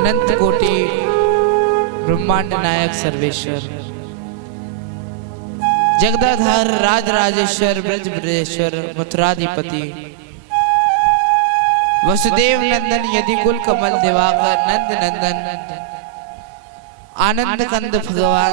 अनंत कोटि ब्रह्मांड नायक सर्वेश्वर, जगदाधार राज राजेश्वर ब्रज ब्रजेश्वर मथुराधिपति, वसुदेव नंदन यदि कुल कमल दिवाकर नंद नंदन, आनंद कंद भगवान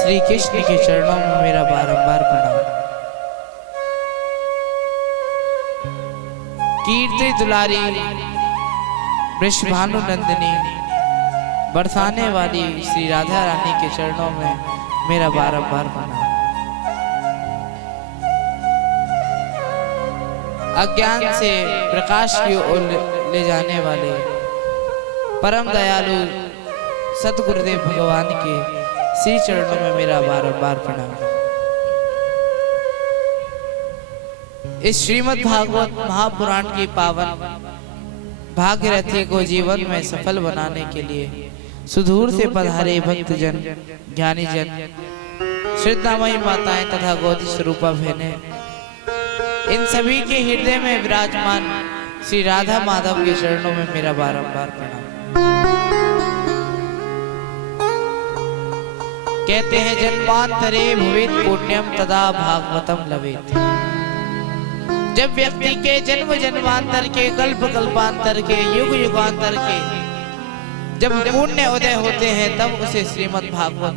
श्री कृष्ण के चरणों में मेरा बारंबार प्रणाम। कीर्ति दुलारी वृषभानु नंदिनी, बरसाने वाली श्री राधा रानी के चरणों में मेरा बारंबार प्रणाम। अज्ञान से प्रकाश की ओर ले जाने वाले परम दयालु सतगुरुदेव भगवान के श्री चरणों में मेरा बारंबार प्रणाम। इस श्रीमद् भागवत महापुराण की पावन भागीरथी को जीवन में सफल बनाने के लिए सुदूर से पधारे भक्तजन, ज्ञानी जन, श्रद्धामयी माताएं तथा गोदी स्वरूपा बहनें, इन सभी के हृदय में विराजमान श्री राधा माधव के चरणों में मेरा बारंबार प्रणाम। कहते हैं जन्मांतरे भवेत् पुण्यम तदा भागवतम लवेत्। जब व्यक्ति के जन्म जन्मांतर के, कल्प कल्पांतर के, युग युगांतर के जब पुण्य उदय होते हैं, तब उसे श्रीमद् भागवत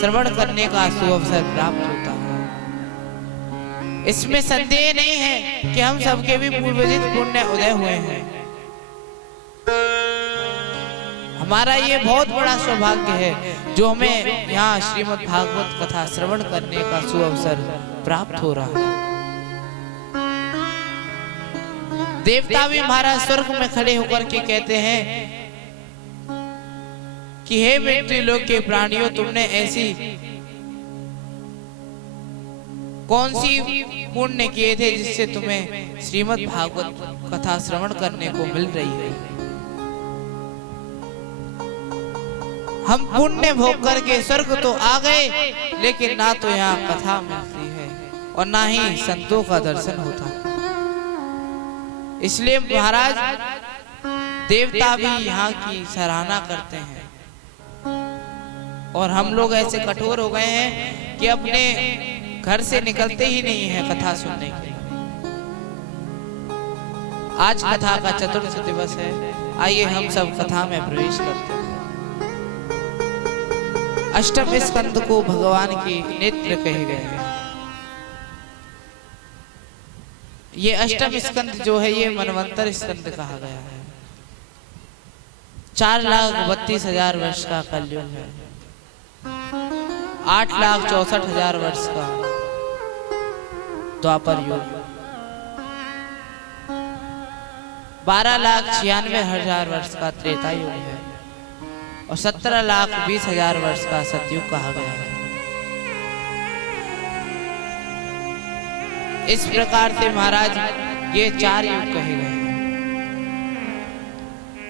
श्रवण करने का सुअवसर प्राप्त होता है। इसमें संदेह नहीं है कि हम सबके भी पूर्वजित पुण्य उदय हुए हैं। हमारा ये बहुत बड़ा सौभाग्य है जो हमें यहाँ श्रीमद् भागवत कथा श्रवण करने का सुअवसर प्राप्त हो रहा है। देवता भी महाराज स्वर्ग में खड़े होकर के कहते हैं कि हे मृत्यु लोक के प्राणियों, तुमने ऐसी कौन सी पुण्य किए थे जिससे तुम्हें श्रीमद् भागवत कथा श्रवण करने को मिल रही है। हम पुण्य भोग करके स्वर्ग तो आ गए, लेकिन ना तो यहाँ कथा मिलती है और ना ही संतों का दर्शन होता है। इसलिए महाराज देवता भी यहाँ की सराहना करते हैं और हम लोग ऐसे कठोर हो गए हैं कि अपने घर से निकलते ही नहीं है कथा सुनने के लिए। आज कथा का चतुर्थ दिवस है, आइए हम सब कथा में प्रवेश करते हैं। अष्टम स्कंद को भगवान की नेत्र कहे गए हैं। ये अष्टम स्कंद जो है ये मनवंतर स्कंद कहा गया है। 4,32,000 वर्ष का कलयुग है, 8,64,000 वर्ष का द्वापर युग, 12,96,000 वर्ष का त्रेता युग है और 17,20,000 वर्ष का सतयुग कहा गया है। इस प्रकार से महाराज ये 4 युग कहे गए हैं।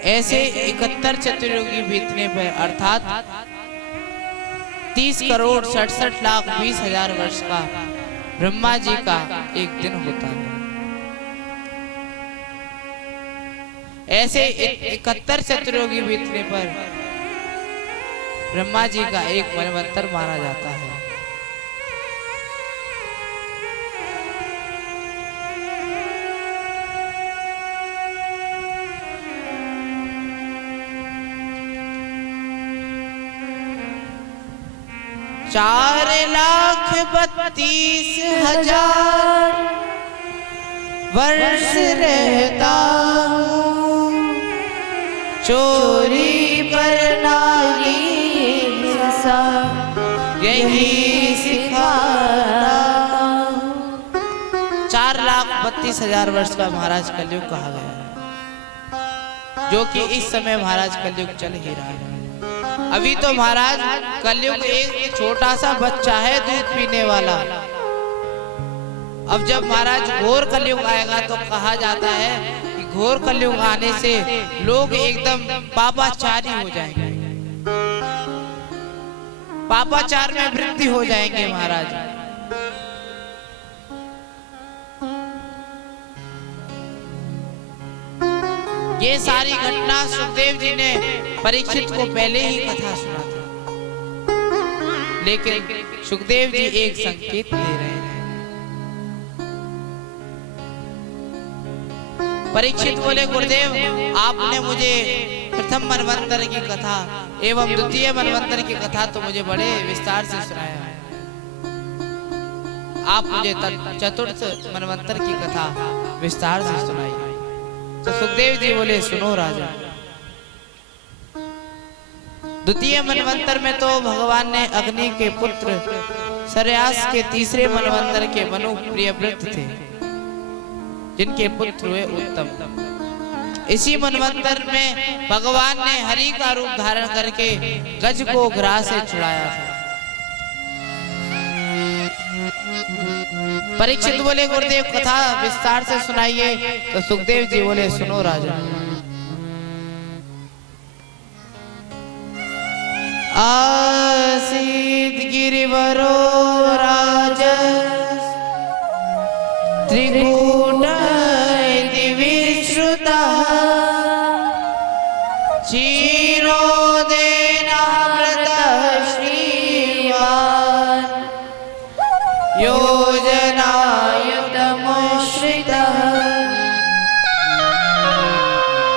ऐसे 71 चतुर्युगी बीतने पर अर्थात 30,67,20,000 वर्ष का ब्रह्मा जी का एक दिन होता है। ऐसे 71 चतुर्युगी बीतने पर ब्रह्मा जी का एक मनवंतर माना जाता है। चार 4,32,000 वर्ष रहता हूँ, चोरी पर नागी यही सिखाता हूँ। 4,32,000 वर्ष का महाराज कलयुग कहा गया है, जो कि इस समय महाराज कलयुग चल ही रहा है। अभी तो महाराज कलयुग एक छोटा सा बच्चा है दूध पीने वाला। अब जब महाराज घोर कलयुग आएगा तो कहा जाता है कि घोर कलयुग आने से लोग एकदम पापाचारी हो जाएंगे, पापाचार में वृद्धि हो जाएंगे महाराज। ये सारी घटना सुखदेव जी ने परीक्षित को पहले ही कथा सुना था, लेकिन सुखदेव जी एक संकेत दे रहे हैं। परीक्षित बोले, गुरुदेव आपने मुझे प्रथम मनवंतर की कथा एवं द्वितीय मनवंतर की कथा तो मुझे बड़े विस्तार से सुनाया है, आप मुझे चतुर्थ मनवंतर की कथा विस्तार से सुनाई। तो सुखदेव जी बोले, सुनो राजा, द्वितीय मनवंतर में तो भगवान ने अग्नि के पुत्र सरयास के तीसरे मनवंतर के मनु प्रियव्रत थे, जिनके पुत्र हुए उत्तम। इसी मनवंतर में भगवान ने हरि का रूप धारण करके गज को ग्राह से छुड़ाया था। परीक्षित बोले, गुरुदेव कथा विस्तार से सुनाइए। तो सुखदेव जी बोले, सुनो राजा, आसीत गिरिवरो राजस त्रिकूट विश्रुतः क्षीरोदेनामृतः श्रीवान् योजनायुतमुश्रितः।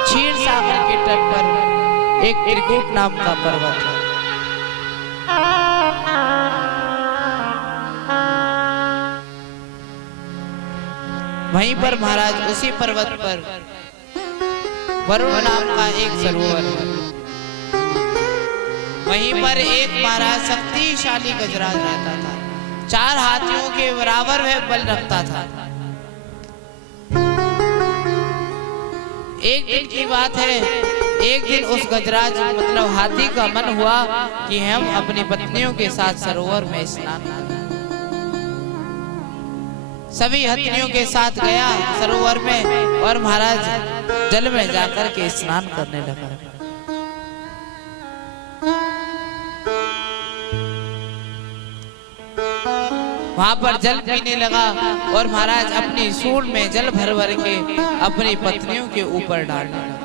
क्षीर सागर के तट पर एक त्रिकूट नाम का पर्वत है। वहीं पर महाराज उसी पर्वत पर वरुण नाम का एक सरोवर है। वहीं पर एक महाराज शक्तिशाली गजराज रहता था, 4 हाथियों के बराबर वह बल रखता था। एक दिन की बात है, एक दिन उस गजराज मतलब हाथी का मन हुआ कि हम अपनी पत्नियों के साथ सरोवर में स्नान करें। सभी हथिनियों के साथ गया सरोवर में और महाराज जल में जाकर के स्नान करने लगा। वहां पर जल पीने लगा और महाराज अपनी सूंड में जल भर भर के अपनी पत्नियों के ऊपर डालने लगा।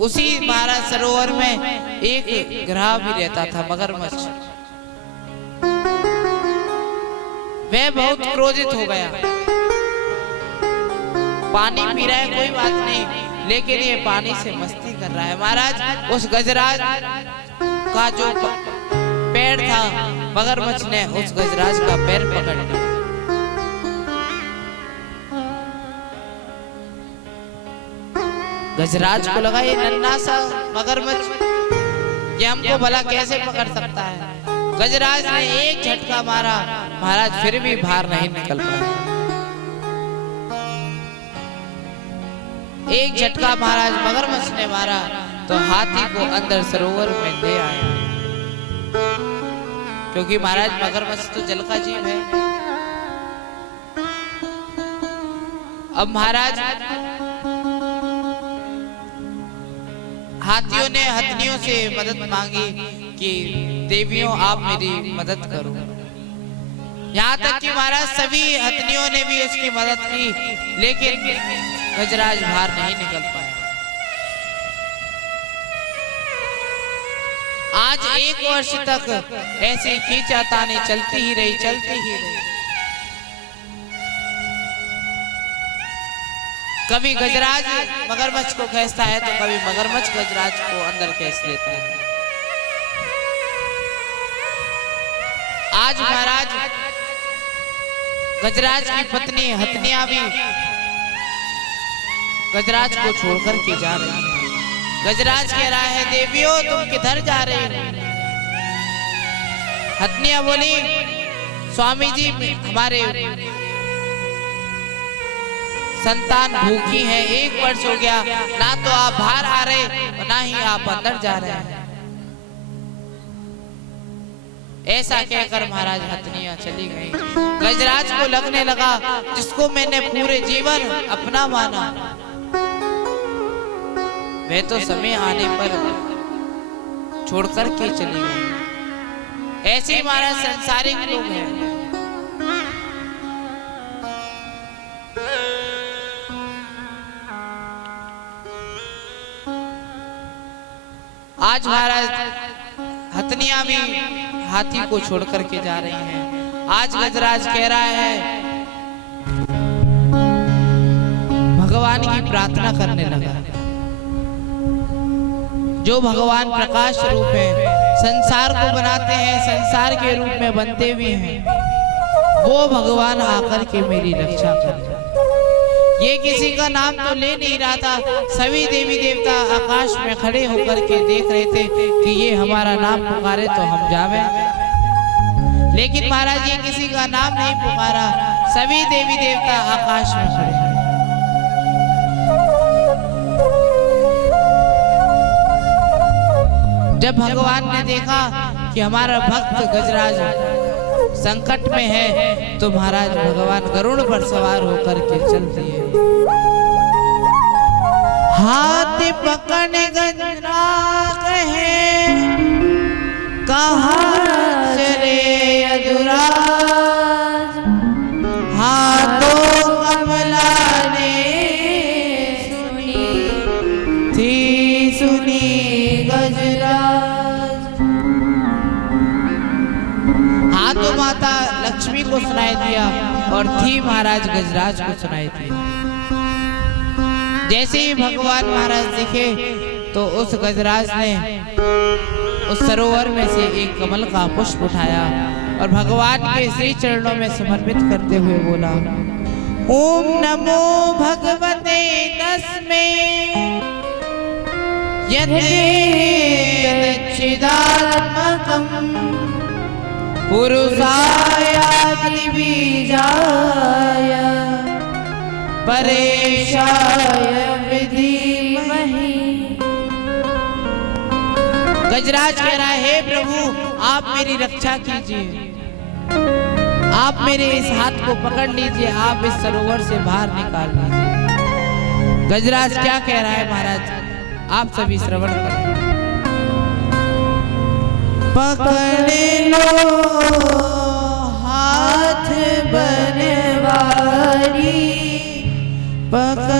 उसी महाराज सरोवर में एक ग्राह भी रहता था, मगरमच्छ। वह बहुत क्रोधित हो गया। पानी पी रहा है कोई बात नहीं, लेकिन ये पानी से मस्ती कर रहा है। महाराज उस गजराज का जो पैर था, मगरमच्छ ने उस गजराज का पैर पकड़ लिया। गजराज को लगा ये नन्हा सा मगरमच्छ ये हमको भला कैसे पकड़ सकता है। गजराज ने एक झटका मारा, महाराज फिर भी बाहर नहीं निकल पाया। एक झटका महाराज मगरमच्छ ने मारा तो हाथी को अंदर सरोवर में ले आया, क्योंकि महाराज मगरमच्छ तो जल का जीव है। अब महाराज हाथियों ने हथनियों से मदद मांगी कि देवियों आप मेरी मदद करो। यहाँ तक कि महाराज सभी हथनियों ने भी उसकी मदद की, लेकिन गजराज बाहर नहीं निकल पाया। आज 1 वर्ष तक ऐसी खींचातानी चलती ही रही। कभी गजराज मगरमच्छ को खींचता है तो कभी मगरमच्छ गजराज को अंदर खींच लेता है। आज महाराज गजराज की पत्नी हथनिया भी गजराज को छोड़कर के जा रही है। गजराज कह रहा है, देवियों तुम किधर जा रहे हो? हथनिया बोली, स्वामी जी हमारे संतान भूखी है, 1 वर्ष हो गया, ना तो आप बाहर आ रहे और ना ही आप अंदर जा रहे हैं। ऐसा कहकर महाराज हथनिया चली गई। गजराज को लगने लगा जिसको मैंने पूरे जीवन अपना माना, वह तो समय आने पर छोड़कर के चली गई। ऐसे ही महाराज संसारिक लोग हैं। आज महाराज हथनिया भी हाथी को छोड़ करके जा रही हैं। आज गजराज कह रहा है, भगवान की प्रार्थना करने लगा। जो भगवान प्रकाश रूप है, संसार को बनाते हैं, संसार के रूप में बनते भी हैं, वो भगवान आकर के मेरी रक्षा कर। ये किसी का नाम तो ले नहीं रहा था। सभी देवी देवता आकाश में खड़े होकर के देख रहे थे कि ये हमारा नाम पुकारे तो हम जावे। लेकिन महाराज ये किसी का नाम नहीं पुकारा। सभी देवी देवता आकाश में खड़े हैं। जब भगवान ने देखा कि हमारा भक्त गजराज संकट में है, तो महाराज भगवान गरुड़ पर सवार होकर के चल दिए। हाथ पकड़ गजराज है, कहाँ चले अधुराज, हाथों कमला ने सुनी गजराज। हाथों माता लक्ष्मी को सुनाई दिया और थी महाराज गजराज को सुनाई दिया। जैसे ही भगवान महाराज दिखे तो उस गजराज ने उस सरोवर में से एक कमल का पुष्प उठाया और भगवान के श्री चरणों में समर्पित करते हुए बोला, ओम नमो भगवते तस्मै यच्चिदात्मकं पुरुषाय बीजाय परेशाय विधीमहि। गजराज कह रहा है, हे प्रभु आप मेरी रक्षा कीजिए, आप मेरे इस हाथ को पकड़ लीजिए, आप इस सरोवर से बाहर निकाल लीजिए। गजराज क्या कह रहा है महाराज, आप सभी श्रवण करें। पकड़ लो हाथ बनवारी, पकड़